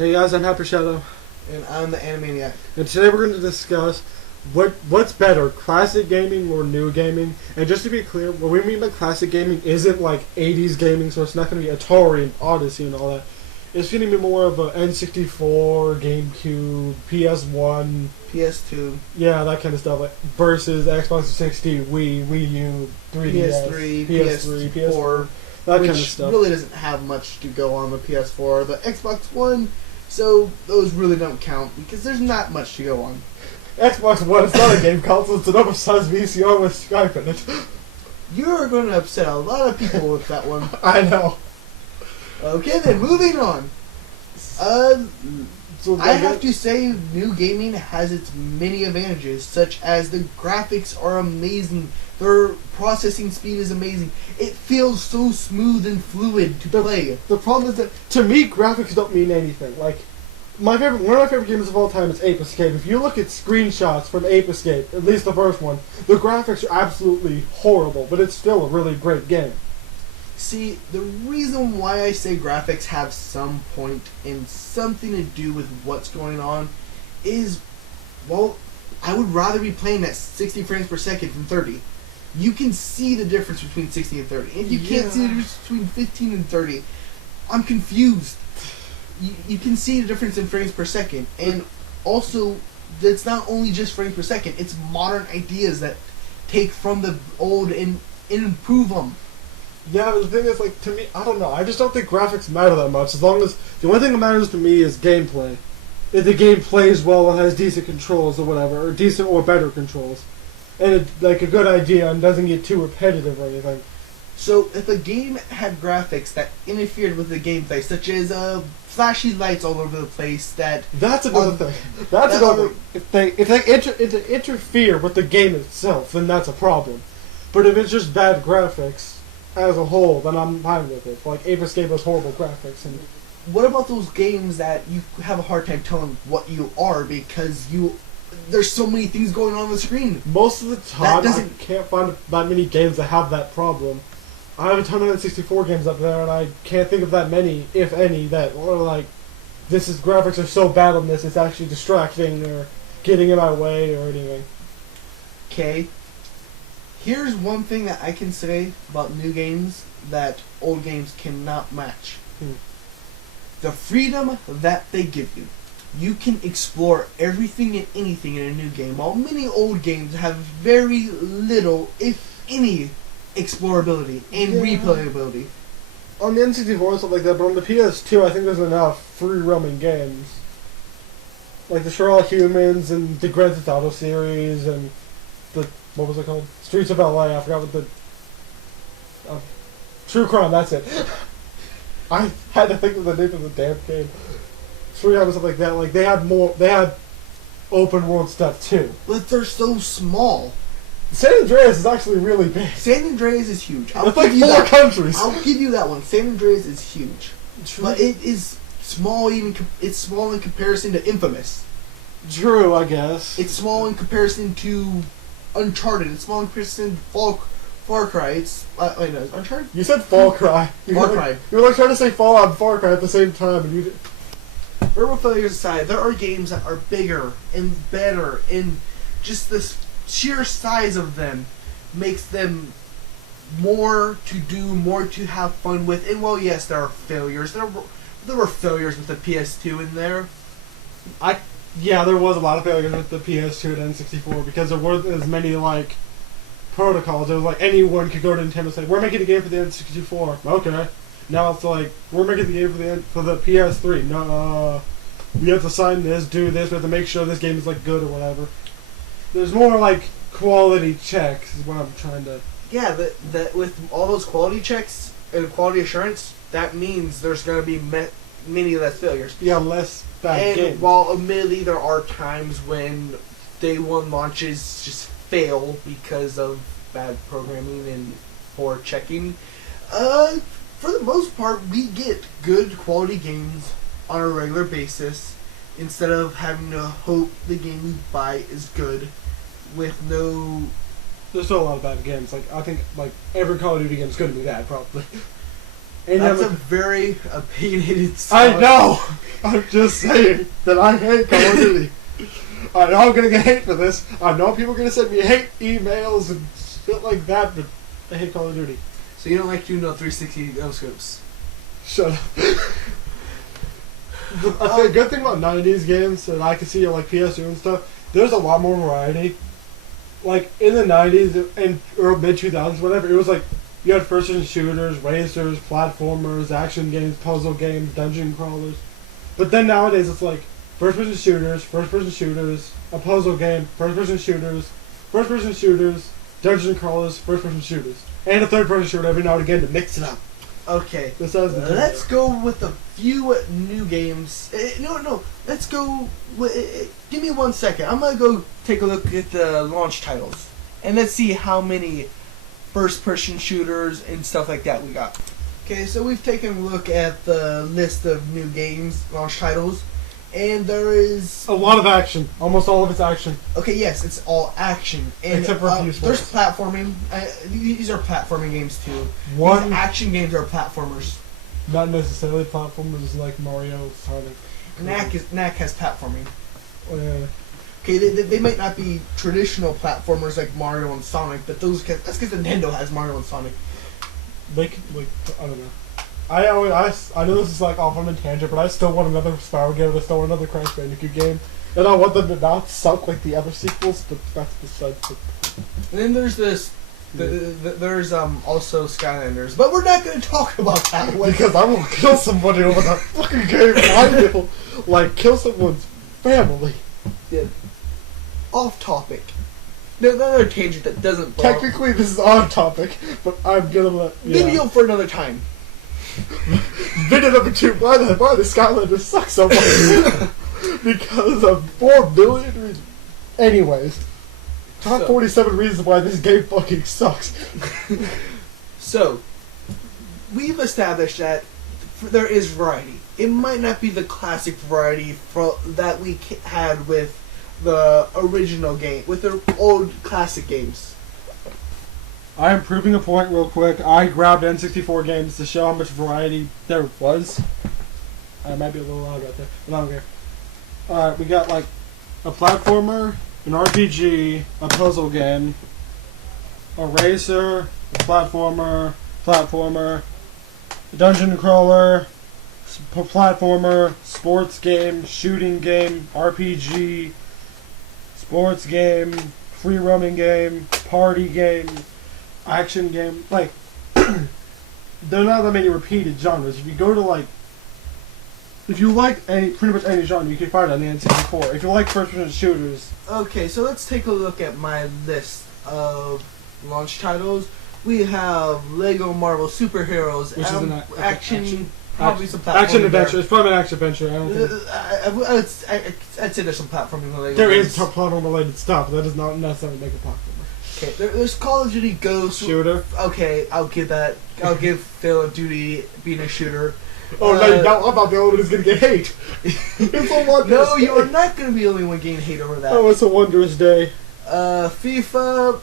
Hey guys, I'm Hyper Shadow, And I'm the Animaniac. and today we're going to discuss what's better, classic gaming or new gaming. And just to be clear, what we mean by classic gaming isn't like 80s gaming, so it's not going to be Atari and Odyssey and all that. It's going to be more of a N64, GameCube, PS1, PS2, yeah, that kind of stuff, like versus Xbox 360, Wii U, 3DS, PS3, PS3, PS4, that which kind of stuff. really doesn't have much to go on the PS4. The Xbox One, so those really don't count because there's not much to go on. Xbox One is not a game console, it's an oversized VCR with Skype in it. You're going to upset a lot of people with that one. I know. Okay, then moving on. So I have to say, new gaming has its many advantages, such as the graphics are amazing, their processing speed is amazing. It feels so smooth and fluid to play. The problem is that, to me, graphics don't mean anything. Like, one of my favorite games of all time is Ape Escape. If you look at screenshots from Ape Escape, at least the first one, the graphics are absolutely horrible, but it's still a really great game. See, the reason why I say graphics have some point and something to do with what's going on is, well, I would rather be playing at 60 frames per second than 30. You can see the difference between 60 and 30. If you can't see the difference between 15 and 30, I'm confused. You can see the difference in frames per second. And also, it's not only just frames per second, it's modern ideas that take from the old and improve them. Yeah, but the thing is, like, to me, I don't know. I just don't think graphics matter that much. As long as the only thing that matters to me is gameplay. If the game plays well and has decent controls or whatever, or decent or better controls, and it's like a good idea and doesn't get too repetitive or anything. So, if a game had graphics that interfered with the gameplay, such as flashy lights all over the place, That's another thing. That's another thing. If they interfere with the game itself, then that's a problem. But if it's just bad graphics as a whole, then I'm fine with it. Like Ape Escape has horrible graphics, and what about those games that you have a hard time telling what you are because there's so many things going on the screen? most of the time, I can't find that many games that have that problem. I have a ton of N64 games up there, and I can't think of that many, if any, that are like, graphics are so bad on this, it's actually distracting or getting in my way or anything. Okay. Here's one thing that I can say about new games that old games cannot match. The freedom that they give you. You can explore everything and anything in a new game, while many old games have very little, if any, explorability and replayability. On the N64 and stuff like that, but on the PS2, I think there's enough free-roaming games. Like the Sherlock Humans and the Grand Theft Auto series and the, what was it called? Streets of LA, I forgot what the... True Crime, that's it. I had to think of the name of the damn game. True Crime and stuff like that, like they had open world stuff too. But they're so small. San Andreas is actually really big. San Andreas is huge. It's like 4 countries. I'll give you that one. San Andreas is huge. True. But it is small it's small in comparison to Infamous. True, I guess. It's small in comparison to Uncharted. It's small in comparison to Far Cry. It's wait, no, Uncharted? You said Far Cry. Far Cry. You were like trying to say Fallout and Far Cry at the same time, and you did. Urban failures aside, there are games that are bigger and better, and just the sheer size of them makes them more to do, more to have fun with. And well, yes, there are failures. There were failures with the PS2 in there. Yeah, there was a lot of failures with the PS2 and N64 because there weren't as many, like, protocols. It was like anyone could go to Nintendo and say, we're making a game for the N64. Okay. Now it's like, we're making the game for the PS3. No, we have to sign this, do this, we have to make sure this game is, like, good or whatever. There's more, like, quality checks is what I'm trying to... Yeah, that with all those quality checks and quality assurance, that means there's going to be many less failures. Yeah, less bad games. And while admittedly there are times when day one launches just fail because of bad programming and poor checking, for the most part we get good quality games on a regular basis instead of having to hope the game we buy is good with no... There's still a lot of bad games. Like, I think, like, every Call of Duty game is going to be bad, probably. And that's a very opinionated style. I know! I'm just saying that I hate Call of Duty. I know I'm gonna get hate for this. I know people are gonna send me hate emails and shit like that, but I hate Call of Duty. So you don't like doing no 360 no scopes? Shut up. I think a good thing about 90s games that I can see like PS2 and stuff, there's a lot more variety. Like in the 90s and or mid 2000s, whatever, it was like you had first person shooters, racers, platformers, action games, puzzle games, dungeon crawlers. But then nowadays it's like first person shooters, a puzzle game, first person shooters, dungeon crawlers, first person shooters. And a third person shooter every now and again to mix it up. Okay, This has the let's go with a few new games. No, let's go. Give me 1 second. I'm gonna go take a look at the launch titles, and let's see how many first-person shooters and stuff like that we got. Okay, so we've taken a look at the list of new games launch titles, and there is a lot of action. Almost all of it's action. okay. Yes, it's all action, and Except for a few there's sports. platforming. These are platforming games too. One, These action games are platformers. not necessarily platformers like Mario, Sonic. Knack has platforming. Yeah. Okay, they might not be traditional platformers like Mario and Sonic, but that's because Nintendo has Mario and Sonic. They could, like, I don't know. I know this is like off on a tangent, but I still want another Spyro game. I still want another Crash Bandicoot game, and I want them to not suck like the other sequels. But that's besides the And then there's there's also Skylanders, but we're not going to talk about that one. because I will kill somebody over that fucking game. I will like kill someone's family. Yeah. Off topic. No, another tangent that doesn't belong. Technically, this is on topic, but I'm gonna let Video for another time. Video number 2. Why the Skylanders suck so much? Because of 4 billion reasons. Anyways, top So- 47 reasons why this game fucking sucks. So, we've established that there is variety. It might not be the classic variety that we had with the original game, with the old classic games. I am proving a point real quick. I grabbed N64 games to show how much variety there was. I might be a little loud right there, but I don't care. Alright, we got like a platformer, an RPG, a puzzle game, a racer, a platformer, a dungeon crawler, platformer, sports game, shooting game, RPG, sports game, free roaming game, party game, action game. Like, there are not that many repeated genres. If you go to like, if you like pretty much any genre, you can find it on the N64. If you like first-person shooters, Okay, so let's take a look at my list of launch titles. We have Lego Marvel Superheroes, Which is an action, probably some platforming action there. adventure. It's probably an action adventure. I don't think I'd say there's some platforming in the Lego there games. is platform-related stuff. That does not necessarily make a platformer. Okay, there's Call of Duty Ghosts. Shooter. Okay, I'll give that. I'll give Call of Duty being a shooter. Oh no, no, I'm not the only one who's gonna get hate. It's a wondrous No, day. you are not going to be the only one getting hate over that. Oh, it's a wondrous day. FIFA,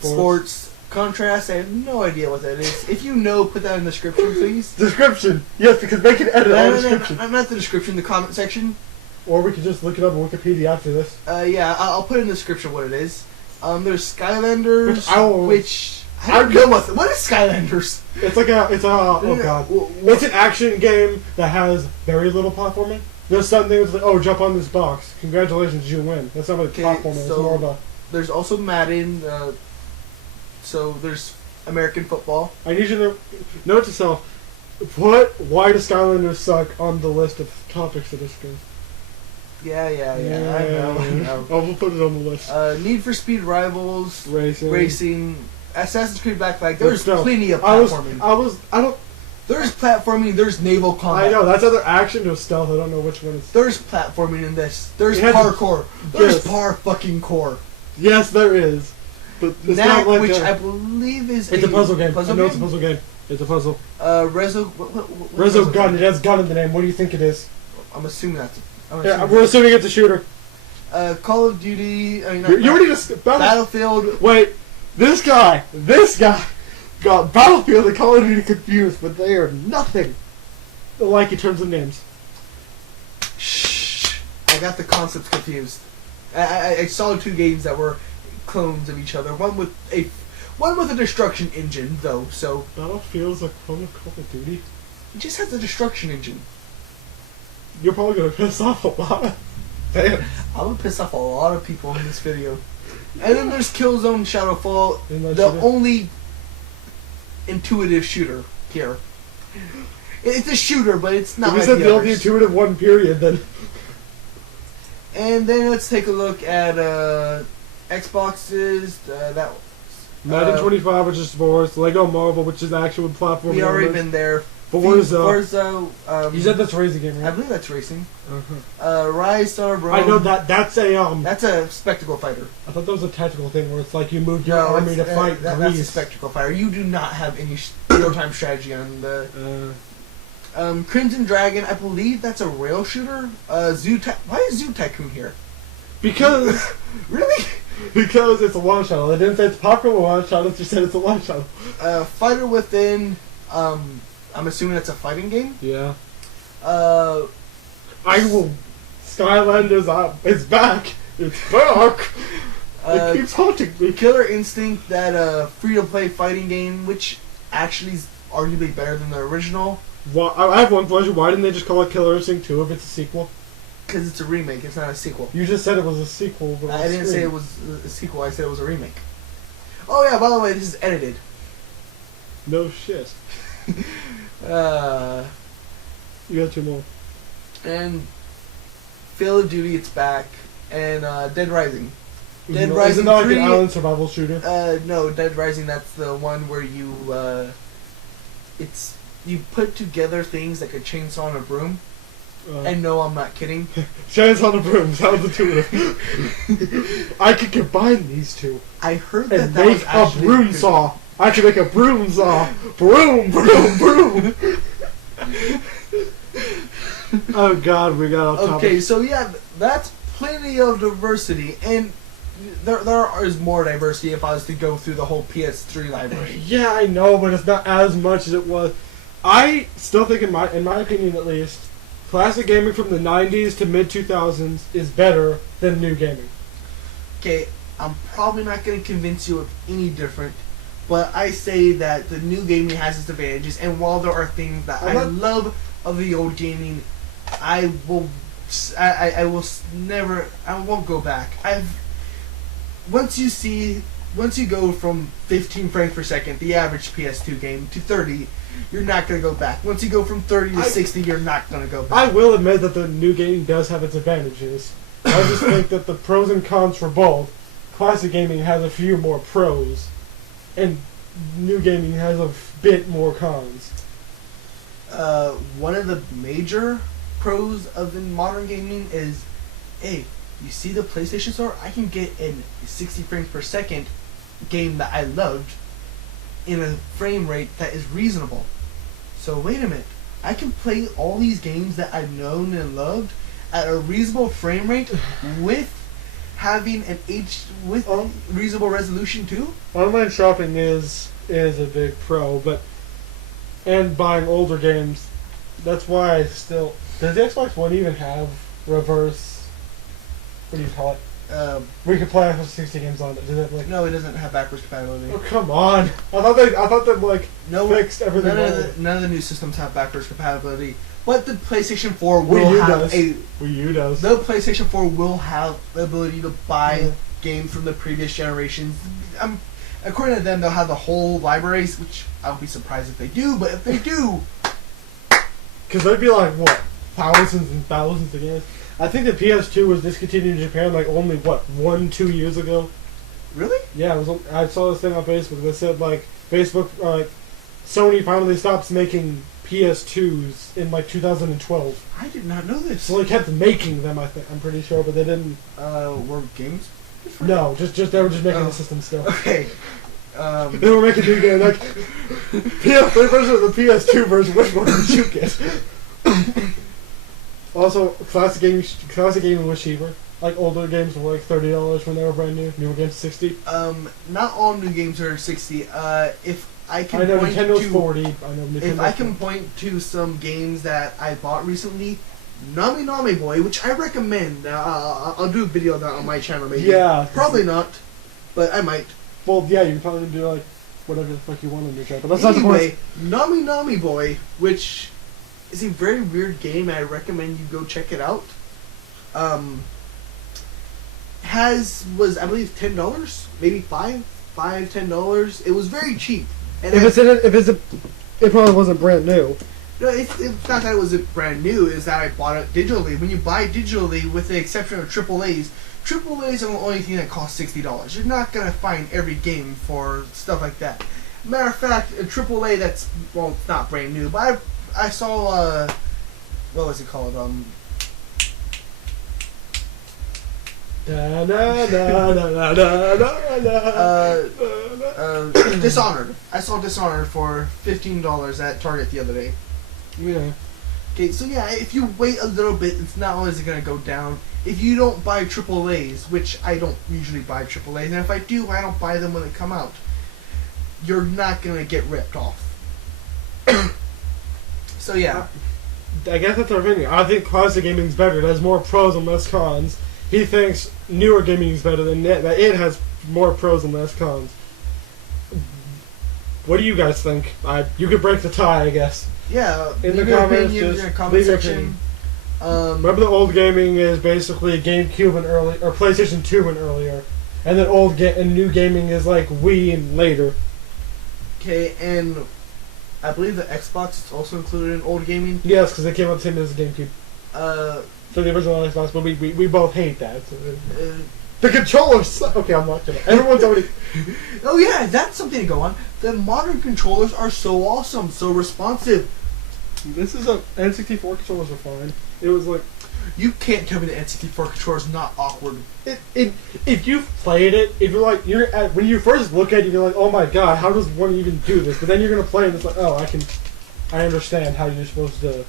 sports, contrast. I have no idea what that is. If you know, put that in the description, please. Description. Yes, because they can edit all description. I'm not the description. The comment section. Or we could just look it up on Wikipedia after this. Yeah, I'll put in the description what it is. There's Skylanders, which I don't know what is Skylanders. It's like oh god. It's an action game that has very little platforming. There's some things like, oh, jump on this box. Congratulations, you win. That's not like Okay, platforming. It's so- more of a, There's also Madden. So there's American football. I need you to note to self, put why does Skylanders suck on the list of topics of this game. Yeah. I know. Oh, we'll put it on the list. Need for Speed Rivals, Racing. Assassin's Creed Black Flag. There's No, plenty of I platforming. There's platforming. There's naval combat. I know, that's either action or stealth. I don't know which one it's. There's platforming in this. There's It has a- parkour. There's Yes. par fucking core. Yes, there is. But it's Knack, not like which a, I believe is it's a puzzle game. Puzzle I know it's a game? puzzle game. It's a puzzle. Rezo. What is Rezo Gun. It has gun in the name. What do you think it is? I'm assuming that's. Yeah, we're assuming it's a shooter. Call of Duty. I mean, You already just Battlefield. Wait, this guy got Battlefield and Call of Duty confused, but they are nothing alike in terms of names. got the concepts confused. I saw two games that were clones of each other. One with a destruction engine, though. So Battlefield's a clone of Call of Duty. it just has a destruction engine. You're probably gonna piss off a lot of fans. I'm gonna piss off a lot of people in this video. And then there's Killzone Shadowfall, Isn't that the shooter? only intuitive shooter here. It's a shooter, but it's not If you like said the the only others. intuitive one period, then And then let's take a look at Xboxes. That Madden 25, which is sports, Lego Marvel, which is actual platform. we already been there. Forza. Forza. You said that's racing game, I right? believe that's racing. Uh-huh. Rise Star Rome. I know that. That's a That's a spectacle fighter. I thought that was a tactical thing where it's like you moved your No, army to it's- fight that's a Greece. spectacle fighter. You do not have any real-time strategy on the. Crimson Dragon, I believe that's a rail shooter. Why is Zoo Tycoon here? Because Really? because it's a one shot. They didn't say it's a popular one shot. They just said it's a one shot. Fighter Within. I'm assuming it's a fighting game. Yeah. Uh, I will. Skylanders up. It's back. It's back. It keeps haunting me. Killer Instinct, that free-to-play fighting game, which actually is arguably better than the original, Why, I have one question. Why didn't they just call it Killer Instinct 2 if it's a sequel? because it's a remake. It's not a sequel. You just said it was a sequel. But I didn't say it was a sequel. I said it was a remake. Oh yeah, by the way, this is edited. No shit. Uh, You got two more. and Call of Duty, it's back, and Dead Rising. Dead Isn't Rising that like 3. an island survival shooter? No, Dead Rising. That's the one where you you put together things like a chainsaw and a broom. And no, I'm not kidding. Shines on the broom. Sounds intuitive. I could combine these two I heard and that was make a actually broom good. saw. I could make a broom saw. Broom, broom, broom. Oh God, we got off topic. Okay, so yeah, that's plenty of diversity, and there is more diversity if I was to go through the whole PS3 library. Yeah, I know, but it's not as much as it was. I still think, in my opinion at least, classic gaming from the 90s to mid 2000s is better than new gaming. Okay, I'm probably not going to convince you of any different, but I say that the new gaming has its advantages, and while there are things that I love of the old gaming, I won't go back. Once you go from 15 frames per second, the average PS2 game, to 30, you're not going to go back. Once you go from 30 to 60, you're not going to go back. I will admit that the new gaming does have its advantages. I just think that the pros and cons for both. Classic gaming has a few more pros, and new gaming has a bit more cons. One of the major pros of the modern gaming is, hey, you see the PlayStation Store? I can get a 60 frames per second game that I loved in a frame rate that is reasonable. So wait a minute, I can play all these games that I've known and loved at a reasonable frame rate with having reasonable resolution too? Online shopping is a big pro, and buying older games. That's why I still. Does the Xbox One even have reverse? What do you call it? We could play up 60 games on it. Does it like? No, it doesn't have backwards compatibility. Oh come on! I thought that like No, fixed everything. none of the new systems have backwards compatibility. But the PlayStation 4 Wii will U have does. a. Wii U does. The PlayStation 4 will have the ability to buy Yeah. games from the previous generations. According to them, they'll have the whole libraries, which I would be surprised if they do. But if they do, Because there'd be like what, thousands and thousands of games. I think the PS2 was discontinued in Japan like only 1-2 years ago. really? Yeah, I saw this thing on Facebook that said like Facebook, Sony finally stops making PS2s in like 2012. I did not know this. So they kept making them. I'm pretty sure, but they didn't. Were games? No, just they were just making Oh. the system still. Okay. They were making new games like PS3 version of the PS2 version. Which one did you get? Also, classic gaming was cheaper. Like older games were like $30 when they were brand new. Newer games $60. Not all new games are 60. If I can I know point Nintendo's to, 40. I know Nintendo's if I can 40. point to some games that I bought recently, Nami Nami Boy, which I recommend. I'll do a video of that on my channel maybe. Yeah. Probably not, but I might. Well, yeah, you can probably do like whatever the fuck you want on your channel. But that's not the point. Anyway, Nami Nami Boy, which is a very weird game, and I recommend you go check it out. Was I believe $10, maybe $10. It was very cheap. And It probably wasn't brand new. no, it's not that it wasn't brand new. Is that I bought it digitally. When you buy digitally, with the exception of AAA's, AAA's are the only thing that costs $60. You're not gonna find every game for stuff like that. Matter of fact, a AAA that's it's not brand new, but I saw what was it called? Dishonored. I saw Dishonored for $15 at Target the other day. Yeah. Okay, so yeah, if you wait a little bit, it's not only is it gonna go down. If you don't buy AAA's, which I don't usually buy AAA's, and if I do, I don't buy them when they come out. You're not gonna get ripped off. So yeah. I guess that's our opinion. I think classic gaming is better. It has more pros and less cons. He thinks newer gaming is better than it. That it has more pros and less cons. What do you guys think? You could break the tie, I guess. Yeah, In the leave your comments, opinions in just the comment leave your section. Remember, the old gaming is basically GameCube and early, or PlayStation 2 and earlier, and then and new gaming is like Wii and later. Okay, and I believe the Xbox is also included in old gaming. Yes, because they came out the same as the GameCube. So the original Xbox, but we both hate that. So the controllers. Okay, I'm not gonna. Everyone's already. Oh yeah, that's something to go on. The modern controllers are so awesome, so responsive. This is N64 controllers are fine. It was like You can't tell me the N64 controller is not awkward. if you've played it, if you're like when you first look at it, you're like, oh my god, how does one even do this? But then you're gonna play and it's like, oh, I understand how you're supposed to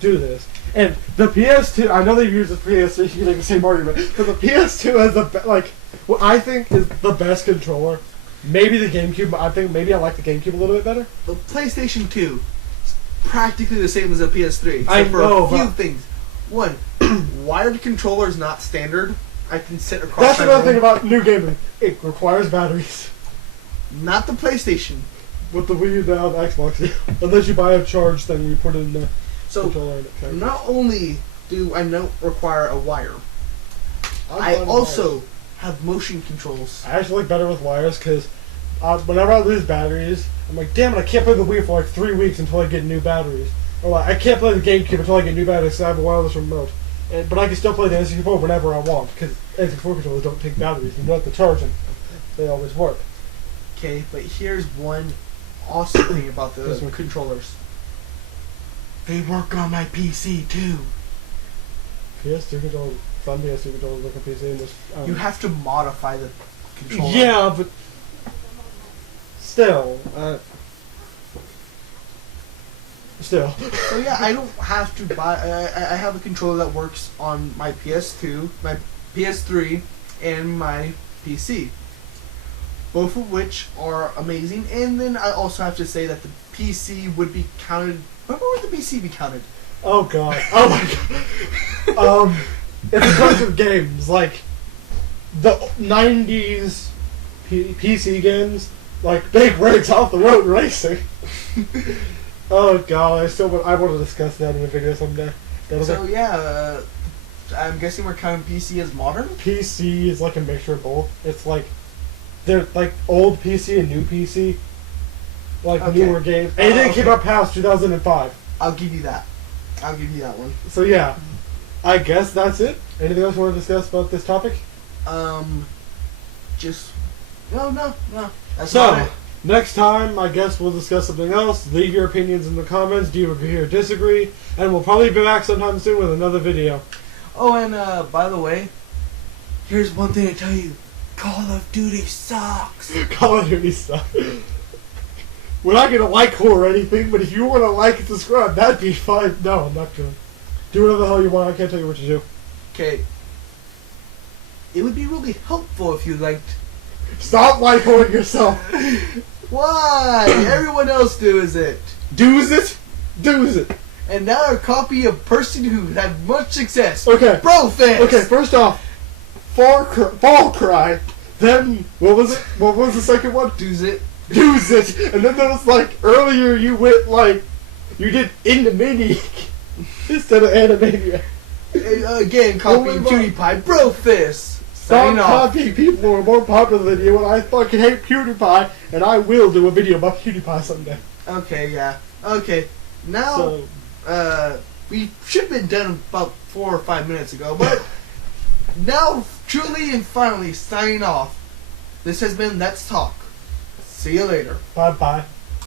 do this. And the PS2, I know they've used the PS3 to make the same argument, but the PS2 has what I think is the best controller. Maybe the GameCube, but I think maybe I like the GameCube a little bit better. The PlayStation 2 is practically the same as the PS3. I Except for know, a few but things. One, wired controller is not standard. I can sit across. that's my another room. thing about new gaming. It requires batteries. Not the PlayStation. With the Wii U now, the Xbox, unless you buy a charge thing, you put it in the So controller and it charges. not only do I not require a wire, I'm I fine with also wires. have motion controls. I actually like better with wires because whenever I lose batteries, I'm like, damn it, I can't play the Wii for like 3 weeks until I get new batteries. Or like, I can't play the GameCube until I get new batteries because I have a wireless remote. But I can still play the N64 whenever I want because N64 controllers don't take batteries. You don't have to charge them. They always work. Okay, but here's one awesome thing about the This one. controllers. They work on my PC too. PS2 controllers, some PS2 controllers look on PC and just... You have to modify the controller. Yeah, but... Still, Still. So yeah, I don't have to buy. I have a controller that works on my PS2, my PS3, and my PC. Both of which are amazing. And then I also have to say that the PC would be counted. Where would the PC be counted? Oh god. Oh my god. It's a bunch of games, like the 90s PC games, like Big Rigs Off the Road Racing. Oh god, I want to discuss that in a video someday. So yeah, I'm guessing we're counting PC as modern? PC is like a mixture of both. It's like, they're like old PC and new PC. Like Okay. newer games. And it didn't Okay. keep up past 2005. I'll give you that. I'll give you that one. So yeah, I guess that's it. Anything else you want to discuss about this topic? Just no. That's So, not it. next time, I guess we'll discuss something else. Leave your opinions in the comments. Do you agree or disagree? And we'll probably be back sometime soon with another video. Oh, and by the way, here's one thing to tell you: Call of Duty sucks. Call of Duty stuff. We're not gonna like or anything, but if you want to like and subscribe, that'd be fine. No, I'm not gonna. Do whatever the hell you want. I can't tell you what to do. Okay. It would be really helpful if you liked. Stop like-hoing yourself. Why? Everyone else does it. Does it? Does it? And now a copy of person who had much success. Okay. Brofist! Okay, first off, Fall Cry. Then, what was it? What was the second one? Do's it. Use it. And then there was like, earlier you went like, you did Indie instead of Animaniac. Again, copying What about- PewDiePie. Brofist! Stop Sign off. copying people who are more popular than you, and I fucking hate PewDiePie, and I will do a video about PewDiePie someday. Okay, yeah. Okay, now, So, we should have been done about 4 or 5 minutes ago, but now, truly and finally, signing off. This has been Let's Talk. See you later. bye-bye.